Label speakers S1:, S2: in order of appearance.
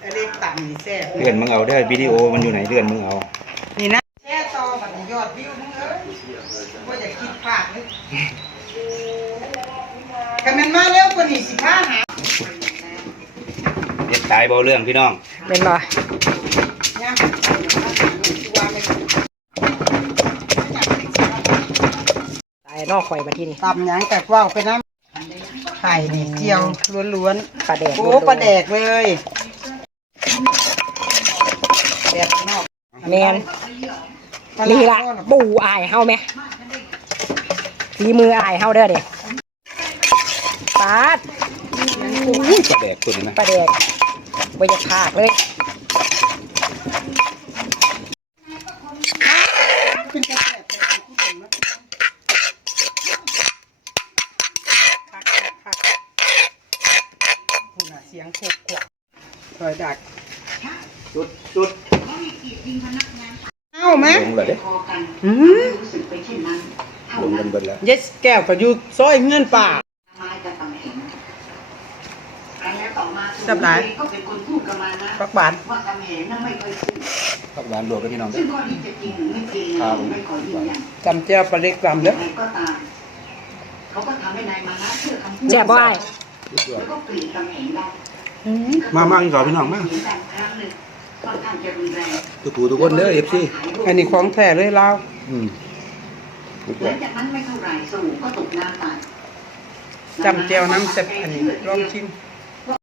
S1: เล็กต่ำนี่แซ่บ
S2: เลื่อนมึงเอาได้วิดีโอมันอยู่ไหนเลื่อนมึงเอา
S1: นี่นะแช่ต่อบัดนี้ยอดวิวมึงเอ้ยว่าจะคิดพลาดเลยแต่มันมาเร็วกว่านี้สิพาหา
S2: เด็ดตายเบาเรื่องพี่น้อง
S3: เป็นบ่ตายนอกข่อยมาที่นี่
S1: ตำหยังแต่ว่าวไปน้ำไข่นี่เจียวล้วน
S3: ปลาแดก
S1: ๆโอ้ปลาแดกเลยแดกนอก
S3: แมนนี่ละปูอายเฮาไหมฝีมืออายเฮาเด้อเด็กปลา
S2: ปลาแดกตัวนี้นะ
S3: ปลาแดกบรรยากาศเลย
S1: เสียงโคกขวบคอยดัก
S2: จุด
S1: เอาไหม
S2: ลงเลยเด้ลงกันเบิดแล้ว
S1: เยสแก้วก็อยู่ซอยเงื่อนป่าจับไหนปักบาน
S2: ผักหวานรวมกันพี่น้องเด้อ
S1: จำเจ้าปลาเล็กจำเด้อ
S3: แจ่บบ่าย
S2: มาอีกสองพี่น้องมาทุกผู้ทุกคนเด้อเอฟซี
S1: อันนี้ของแท้เลยเรา
S4: หลังจากนั้นไม่เท่าไหร่สู่ก็ตกน้ำตาย
S1: จำเจียวน้ำเสร็จอันนี้ลองชิม